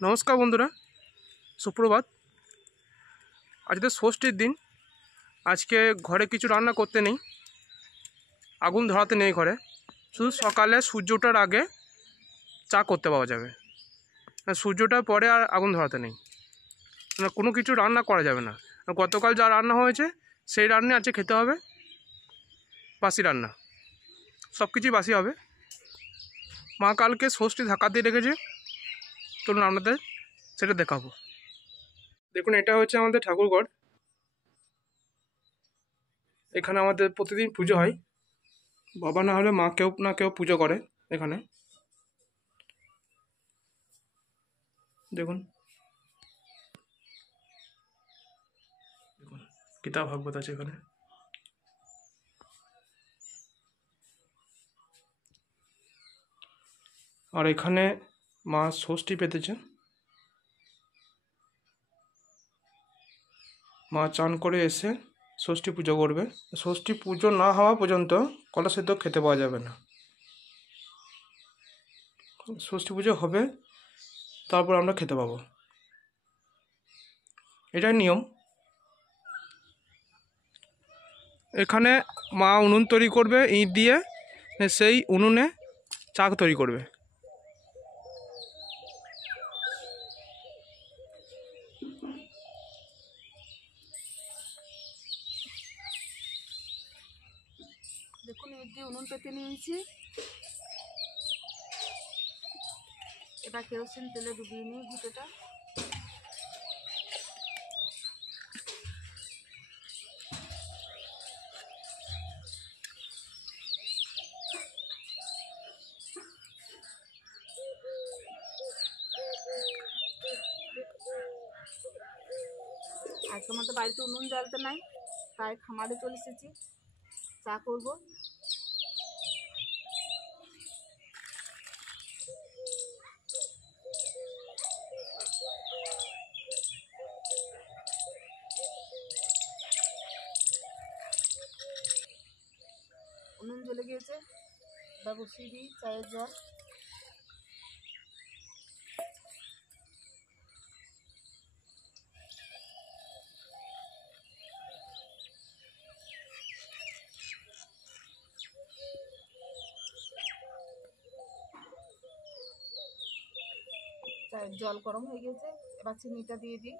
নমস্কার বন্ধুরা, সুপ্রভাত। আজকে ষষ্ঠীর দিন। আজকে ঘরে কিছু রান্না করতে নেই, আগুন ধরাতে নেই ঘরে। শুধু সকালে সূর্য ওঠার আগে চা করতে পাওয়া যাবে, সূর্যটার পরে আর আগুন ধরাতে নেই, কোনো কিছু রান্না করা যাবে না। গতকাল যা রান্না হয়েছে সেই রান্না আজকে খেতে হবে, বাসি রান্না, সব কিছুই বাসি হবে। মা কালকে ষষ্ঠী ঢাকা দিয়ে রেখেছে, চলুন আপনাদের সেটা দেখাবো। দেখুন, এটা হচ্ছে আমাদের ঠাকুরঘর। এখানে আমাদের প্রতিদিন পুজো হয়, বাবা না হলে মা কেউ না কেউ পুজো করে এখানে। দেখুন দেখুন গীতা ভাগবত আছে এখানে। আর এখানে মা ষষ্ঠী পেতেছে। মা চান করে এসে ষষ্ঠী পুজো করবে। ষষ্ঠী পুজো না হওয়া পর্যন্ত কলা সেদ্ধ খেতে পাওয়া যাবে না। ষষ্ঠী পুজো হবে, তারপর আমরা খেতে পাবো, এটাই নিয়ম। এখানে মা উনুন তৈরি করবে ইট দিয়ে, সেই উনুনে চা তৈরি করবে। দেখুন, ইট দিয়ে উনুন পেতে নিয়েছি। এটা কেরোসিন তেলে ডুবিয়ে নিই ঘুঁটেটা। আজকে আমাদের বাড়িতে উনুন জ্বালতে নাই, তাই খামারে চলে এসেছি, চা করবো। উনুন জ্বলে গিয়েছে, এটা বসিয়ে দিই চায়ের জল। চায়ের জল গরম হয়ে গেছে, এবার চিনিটা দিয়ে দিই।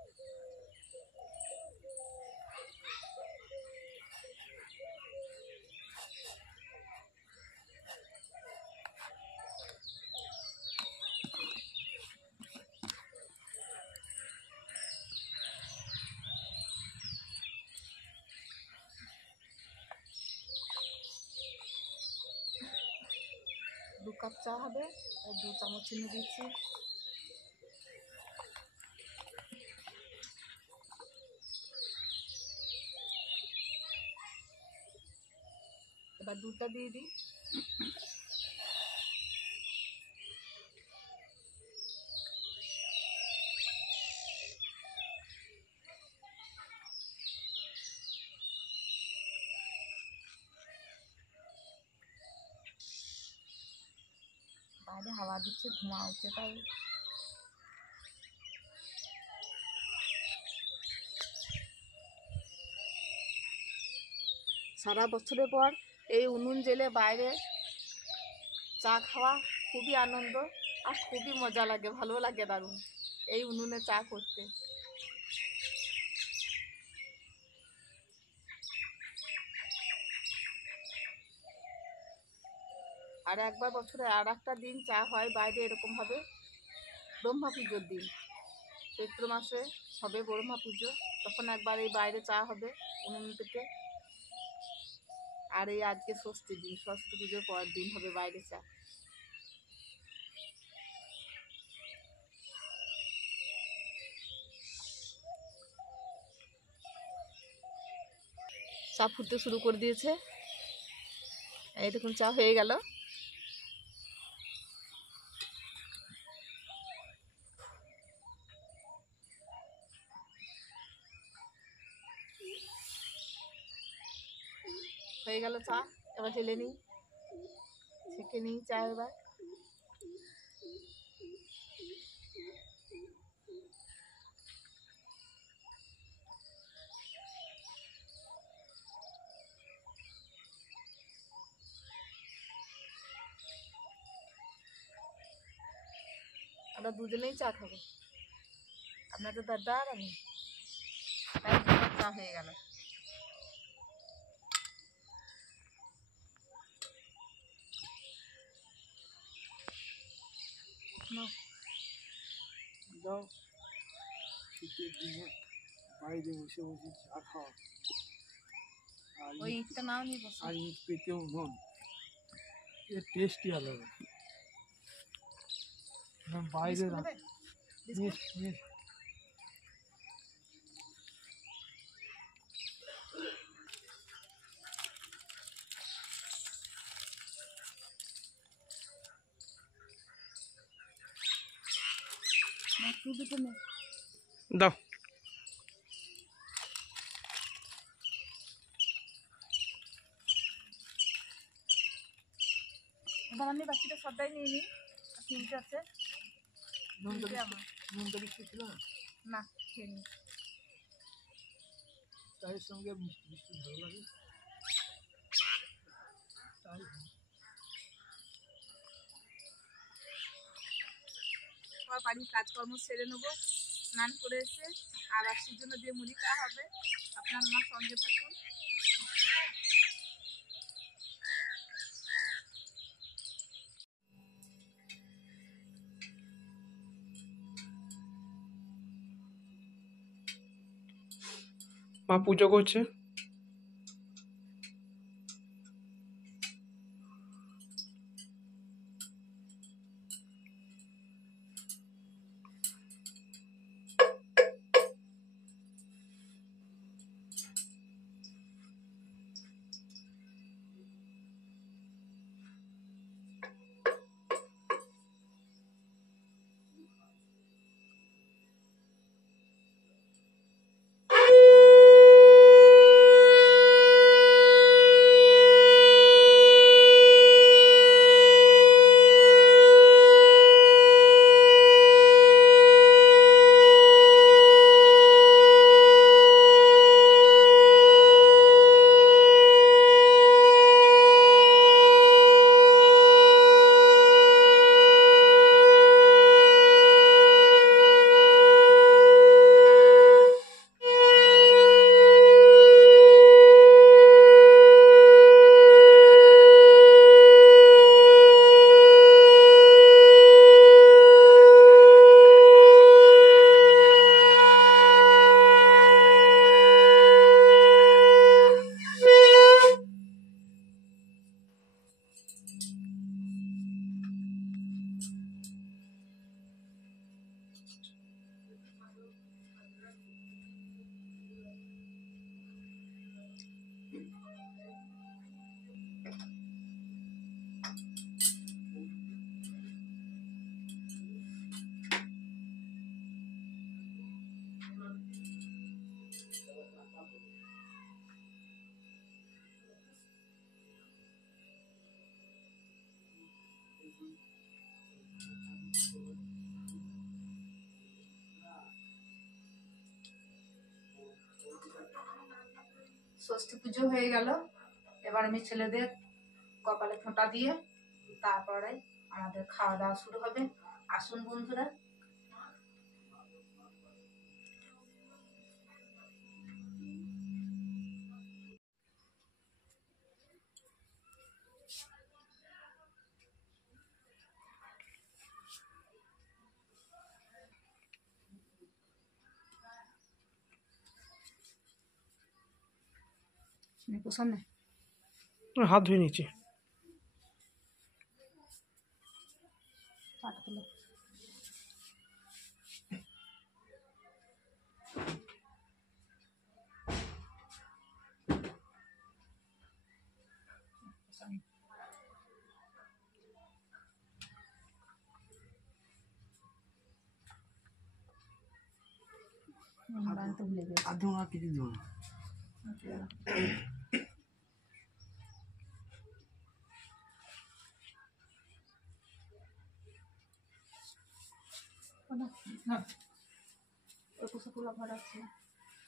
দু কাপ চা হবে, আর 2 চামচ চিনি দিচ্ছি। এবার দুধটা দিয়ে দিই। বাইরে হাওয়া দিচ্ছে, ধোঁয়া উঠছে, তাই সারা বছরের পর এই উনুন জেলে বাইরে চা খাওয়া খুবই আনন্দ আর খুবই মজা লাগে, ভালো লাগে দারুণ এই উনুনে চা করতে। আর একবার বছরে আর একটা দিন চা হয় বাইরে এরকমভাবে, ব্রহ্মা পুজোর দিন। চৈত্র মাসে হবে ব্রহ্মা পুজো, তখন একবার এই বাইরে চা হবে উনুন থেকে। আর এই আজকে ষষ্ঠীর দিন, ষষ্ঠী পুজোর পরের দিন হবে বাইরে চা। চা ফুটতে শুরু করে দিয়েছে, এই দেখুন চা হয়ে গেল। হয়ে গেল চা, এবার ঢেলে নিই, ছেঁকে নিই চা। এবার আমরা দুজনেই চা খাবো, আপনাদের দাদা আর আমি। তাই দুবার চা হয়ে গেল। দাও শীতের দিনে বাইরে বসে বসে চা খাওয়া আর ওই ইটটা নাও নিয়ে বসো। আর ইট পেতেও মন এর টেস্টই আলাদা। বাইরে বিস্কুট নেবে? বিস্কুট? না, তুই দুটো নে। দাও। এবার আমি বাকিটা সবটাই নিয়ে নিই। আর তিনটে আছে, তিনটে আমার। নুনটা বিস্কুট ছিল না? না, খেয়ে নিই। চায়ের সঙ্গে মিষ্টি বিস্কুট ভালো লাগে। তাই সবার বাড়ির কাজকর্ম সেরে নেবো, স্নান করে এসে আর রাশির জন্য দিয়ে মুড়ি খাওয়া হবে। আপনার মা সঙ্গে থাকুন। মা পুজো করছে। ষষ্ঠী পুজো হয়ে গেল। এবার আমি ছেলেদের কপালে ফোঁটা দিয়ে তারপরে আমাদের খাওয়া দাওয়া শুরু হবে। আসুন বন্ধুরা। পছন্দ হাত ধুয়ে নিচ্ছি। আর ধোঁয়া আর কিছু ধোঁয়া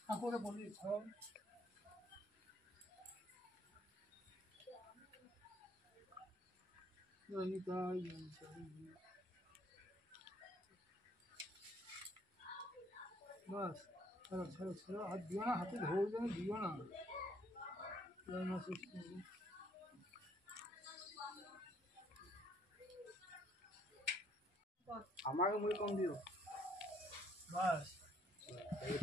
কাপড়ে বলি সব বাস ছাড়ো ছাড়ো ছাড়ো, হাত দিও না, হাতে ধরো যেন দিও না। আমাকে মুড়ি কম দিও। বাস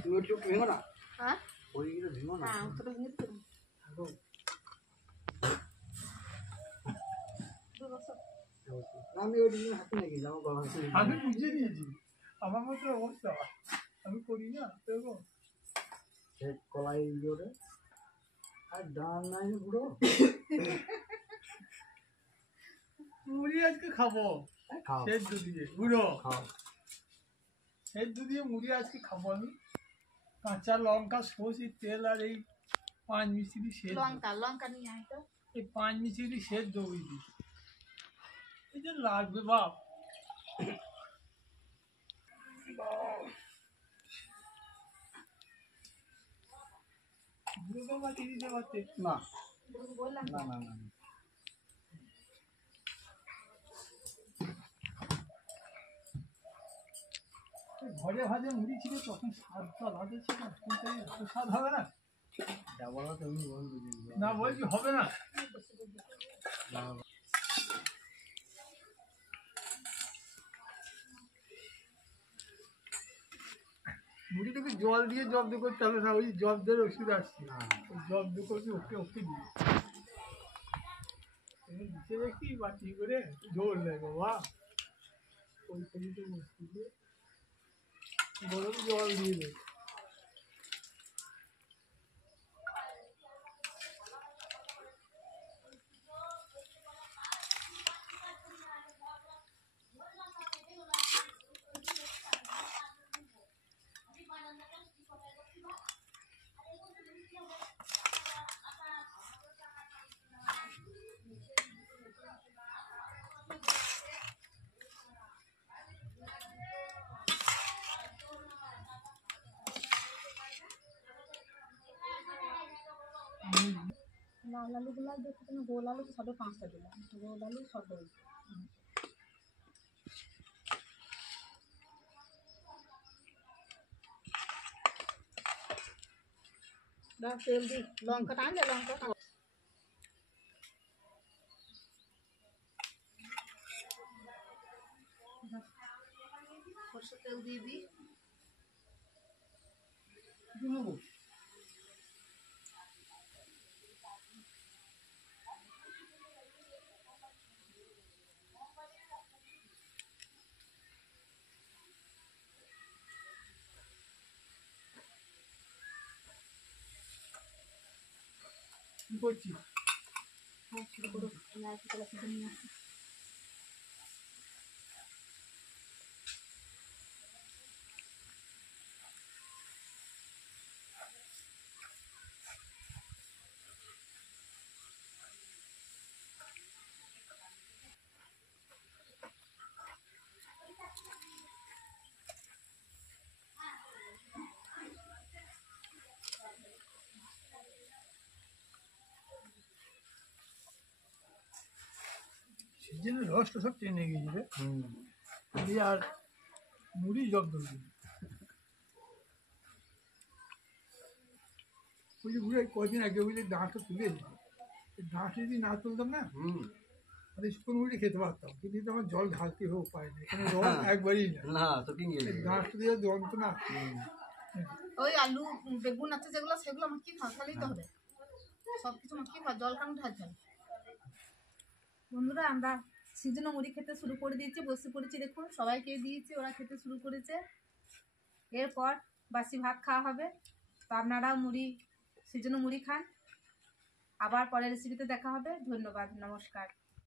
তুমি একটু ভেঙো না, হ্যাঁ ওই কিন্তু ভেঙো না। হ্যাঁ অতটা ভেঙে দিতে পারবো। থাকো। আমি ওই দিন হাতে নাকি আমার গলা হাতে আমি বুঝে নিয়েছি, আমার মতো অবস্থা, আমি করি না দেখো। কলাই জোরে আর ডাল নাই বুড়ো। মুড়ি আজকে খাবো খাও সেদ্ধ দিয়ে, বুড়ো খাও। সেদ্ধ দিয়ে মুড়ি আজকে খাবো আমি। কাঁচা লঙ্কা, সর্ষে তেল আর এই 5 মিশিয়ে সেদ্ধ। লঙ্কা লঙ্কা নিয়ে আয় তো। এই 5 মিশিয়ে সেদ্ধ বুঝলি, এই যে লাগবে বাপ। বুড়ো মাটি দিতে পারছে না বললাম না না না, ঘরে ভাজে মুড়ি ছিল তখন স্বাদটা ভাজে ছিল, কিন্তু এত স্বাদ হবে না। যা বলো তুমি বলবে। না বলছি হবে না। মুড়িটাকে জল দিয়ে জব্দ করতে হবে না, ওই জব্দের ওষুধ আসছে, না ওই জব্দ করতে ওকে ওকে দিয়ে নিচে দেখি বাটি করে জোর নেয় বাবা, ওই ছবিতে বসতে দিয়ে গরম জল দিয়ে দেয়। লাল আলুগুলো দেখো তুমি, গোল আলু সবে 5টা দিলাম, গোল আলু সবে। তেল দি, লঙ্কাটা আনলে লঙ্কা সরষের তেল দিয়ে দিই। নেবো কি করছি? হ্যাঁ শুরু করো, নারকেল কিছু নিয়ে আসি। সিজনের রসটা সব টেনে গিয়েছে রে। দিয়ে আর মুড়ি জব্দ দিয়ে ওই যে বুড়ো কদিন আগে বুঝলি ডাঁটটা তুলে ডাঁট যদি না তুলতাম না, তাহলে শুকনো মুড়ি খেতে পারতাম, কিন্তু আমার জল ঢালতে হোক উপায় নেই, এখানে রস একবারই না, না তো কি নিয়ে ডাঁটটা দিয়ে যন্ত্রণা। ওই আলু বেগুন আছে যেগুলো, সেগুলো মাখিয়ে খাওয়া, তাহলেই তো হবে। সব কিছু মাখিয়ে খাওয়া, জল কারণ ঢালতে হবে। বন্ধুরা আমরা সিজনো মুড়ি খেতে শুরু করে দিয়েছি, বসে পড়েছি, দেখুন সবাইকে দিয়েছি, ওরা খেতে শুরু করেছে। এরপর বাসি ভাত খাওয়া হবে। তো আপনারাও মুড়ি, সিজনো মুড়ি খান। আবার পরের রেসিপিতে দেখা হবে। ধন্যবাদ, নমস্কার।